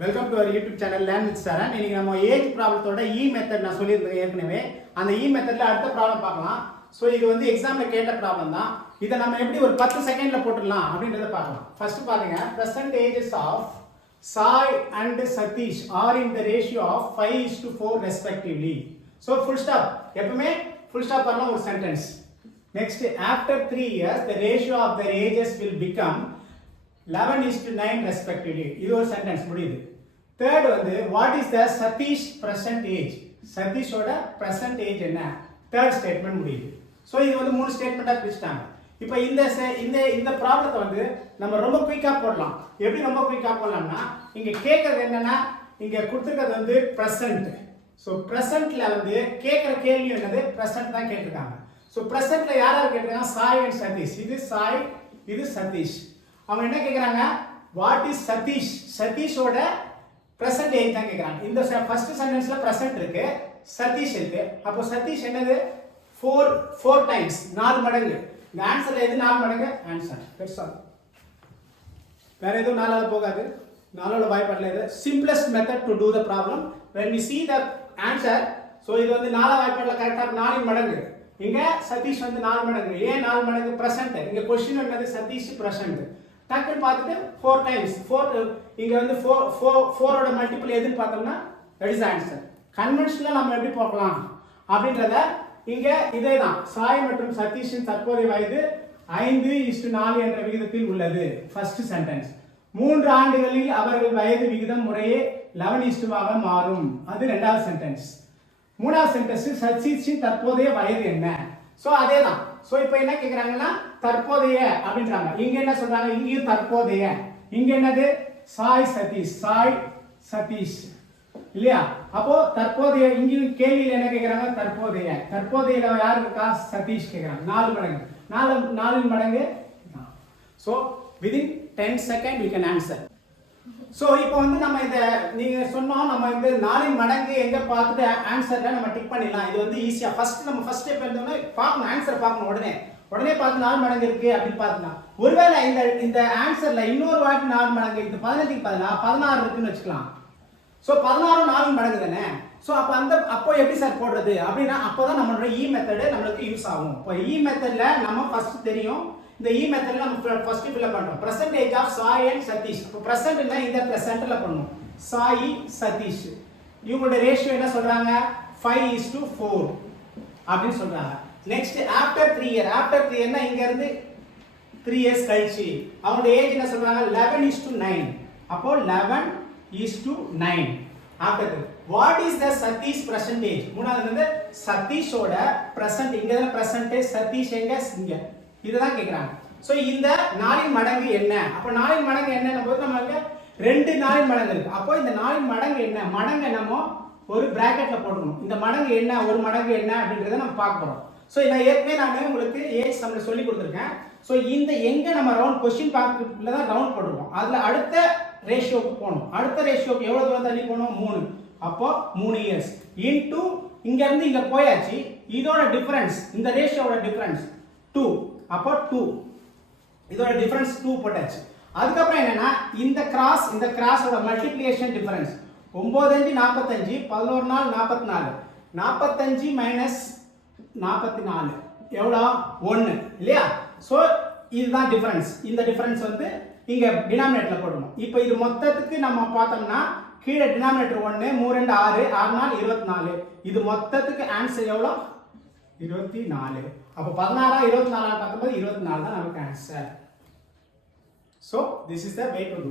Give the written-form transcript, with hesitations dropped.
Welcome to our YouTube channel learn with Charan. இன்னைக்கு நம்ம age ப்ராப்ளத்தோட method நான் சொல்லியிருந்தேன் ஏற்கனவே. அந்த மெத்தட்ல அடுத்த ப்ராப்ளம் பார்க்கலாம். ஸோ இது வந்து எக்ஸாம்ல கேட்ட ப்ராப்ளம் தான். இதை நம்ம எப்படி ஒரு 10 செகண்ட்ல போட்டுடலாம் அப்படின்றத பார்க்கலாம். ஃபர்ஸ்ட் பாருங்க, present ages of Sai and Satish are in the ratio of 5:4 respectively. So full stop, எப்பவுமே ஃபுல் ஸ்டாப் பண்ணலாம் ஒரு sentence. Next, after 3 years the ratio of their ages will become 11:9 respectively. இது ஒரு சென்டென்ஸ் முடியுது. தேர்ட் வந்து what is the Satish present age, சதீஷோட present age என்ன, third statement முடியுது. ஸோ இது வந்து 3 ஸ்டேட்மெண்ட்டாக பிரிச்சுட்டாங்க. இப்போ இந்த ப்ராப்ளத்தை வந்து நம்ம ரொம்ப குயிக்காக போடலாம். எப்படி ரொம்ப குயிக்காக போடலாம்னா, இங்கே கேட்கறது என்னன்னா, இங்கே கொடுத்துருக்கிறது வந்து ப்ரெசன்ட். ஸோ ப்ரெசன்ட்ல வந்து கேட்குற கேள்வி என்னது, ப்ரெசன்ட் தான் கேட்டிருக்காங்க. ஸோ ப்ரெசன்ட்ல யார் யார் கேட்டிருக்காங்க, சாய் அண்ட் சதீஷ். இது சாய், இது சதீஷ். அவங்க என்ன கேக்குறாங்க, வாட் இஸ் சதீஷ், சதீஷோட பிரசன்ட் ஏஜ் தான் கேக்குறாங்க. இந்த ஃபர்ஸ்ட் சென்டென்ஸ்ல பிரசன்ட் இருக்கு, சதீஷ் இருக்கு. அப்போ சதீஷ் என்னது, 4 டைம்ஸ், 4 மடங்கு. இந்த ஆன்சர் எது 4 மடங்கு ஆன்சர். That's all. வேற எதுவும் 4ஆல போகாது, 4ஓட வாய்ப்பாடுல இது simplest method to to the problem when we see the answer. So இது வந்து 4 வாய்ப்பாடுல கரெக்ட்டா 4 மடங்கு. இங்க சதீஷ் வந்து 4 மடங்கு. ஏன் 4 மடங்கு, பிரசன்ட். இங்க क्वेश्चन என்னது, சதீஷ் பிரசன்ட். டக்குன்னு பார்த்துட்டு 4 டைம்ஸ் 4 இங்க வந்து 4 ஓட மல்டிபிள் எதுன்னு பார்த்தோம்னா தட் இஸ் ஆன்சர். கன்வென்ஷனல் நம்ம எப்படி பார்க்கலாம் அப்படின்றத இங்க இதேதான். சாய் மற்றும் சதீஷின் தற்போதைய வயது 5:4 என்ற விகிதத்தில் உள்ளது. First sentence. 3 ஆண்டுகளில் அவர்கள் வயது விகிதம் முறையே 11:ஆக மாறும். அது இரண்டாவது சென்டென்ஸ். மூணாவது சென்டென்ஸ், சதீஷின் தற்போதைய வயது என்ன. சோ அதேதான். சோ இப்போ என்ன கேக்குறாங்கன்னா தற்போதைய அப்படின்றாங்க. இங்க என்ன சொல்றாங்க, இங்கேயும் தற்போதைய. இங்க என்னது, சாய் சதீஷ், சாய் சதீஷ் இல்லையா. அப்போ தற்போதைய, இங்கேயும் கேள்வியில் என்ன கேக்குறாங்க, தற்போதைய. தற்போதையில யார் இருக்கா, சதீஷ் கேக்குறாங்க. 4 மடங்கு, 4 மடங்கு. So within 10 seconds we can answer. So இப்போ வந்து நம்ம இந்த நீங்க சொன்னோம், நம்ம இந்த 4 மடங்கு எங்க பார்த்துட்டு ஆன்சர்ல நம்ம டிக் பண்ணிடலாம். இது வந்து ஈஸியா நம்ம ஃபர்ஸ்ட் ஸ்டெப் எடுத்தோம்னா பார்க்கணும், ஆன்சர் பார்க்கணும். உடனே பார்த்து 4 மடங்கு இருக்கு அப்படின்னு பார்க்கலாம். ஒருவேளை இந்த ஆன்சர்ல இன்னொரு வாட்டி 4 மடங்கு, இது 15க்கு பதிலா 16 இருக்குன்னு வச்சுக்கலாம். சோ 16 4 மடங்கு தானே. சோ அப்போ எப்படி சார் போடுறது அப்படின்னா, அப்போதான் நம்மளோட மெத்தட் நம்மளுக்கு யூஸ் ஆகும். இப்போ மெத்தட்ல நம்ம ஃபர்ஸ்ட் தெரியும், இந்த மெத்தட்ல நம்ம ஃபர்ஸ்ட் ஃபில் பண்றோம். percentage of Sai and Satish. இப்போ பிரசன்ட்னா இந்த பிரசன்ட்ல பண்ணனும். சாய் சதீஷ் இவங்களோட ரேஷியோ என்ன சொல்றாங்க, 5:4 அப்படி சொல்றாங்க. Next, after 3 year. ஆஃப்டர் 3 இயர்னா இங்க இருந்து 3 இயர்ஸ் கழிச்சு அவங்களோட ஏஜ் என்ன சொல்றாங்க, 11:9. அப்போ 11:9 after. What is the Satish percentage. மூணாவது வந்து சதீஷோட பிரசன்ட். இங்க தான் பிரசன்ட், சதீஷ் எங்க, இங்க. இதுதான் கேக்குறாங்க. சோ இந்த 4 மடங்கு என்ன. அப்ப 4 மடங்கு என்னன்னு போது நமக்கு 2 4 மடங்கு இருக்கு. அப்போ இந்த 4 மடங்கு என்ன, மடங்கு நம்ம ஒரு பிராக்கெட்ல போடணும். இந்த மடங்கு என்ன, ஒரு மடங்கு என்ன அப்படின்றத நம்ம பார்க்க போறோம். சோ நான் ஏற்கனவே உங்களுக்கு ஏஜ் சம்ல சொல்லி கொடுத்திருக்கேன். சோ இந்த எங்க நம்ம ரவுண்ட் क्वेश्चन பார்க்கல தான் ரவுண்ட் போடுவோம். அதுல அடுத்த ரேஷியோக்கு போணும். அடுத்த ரேஷியோக்கு எவ்வளவு தூரம் தள்ளி போணும், 3. அப்போ 3 இயர்ஸ் இன்டு இங்க இருந்து இங்க போயாச்சு. இதோட டிஃபரன்ஸ், இந்த ரேஷியோட டிஃபரன்ஸ் 2. அப்போ 2, இதோட டிஃபரன்ஸ் 2 போட்டாச்சு. அதுக்கு அப்புறம் என்னன்னா, இந்த கிராஸோட மல்டிப்ளிகேஷன் டிஃபரன்ஸ் 9 5 45, 11 நாள் 44, 45 மைனஸ் 44 எவ்வளோ, 1 இல்லையா. சோ இதுதான் டிஃபரன்ஸ். இந்த டிஃபரன்ஸ் வந்து இங்க டினாமினேட்டர்ல போடணும். இப்போ இது மொத்தத்துக்கு நம்ம பார்த்தோம்னா கீழே டினாமினேட்டர் 1, 3 2 6, 6 நாள் 24. இது மொத்தத்துக்கு ஆன்சர் எவ்வளோ, 24. அப்போ 16 24 பார்க்கும்போது 24 தான் நமக்கு answer. So this is the way to do.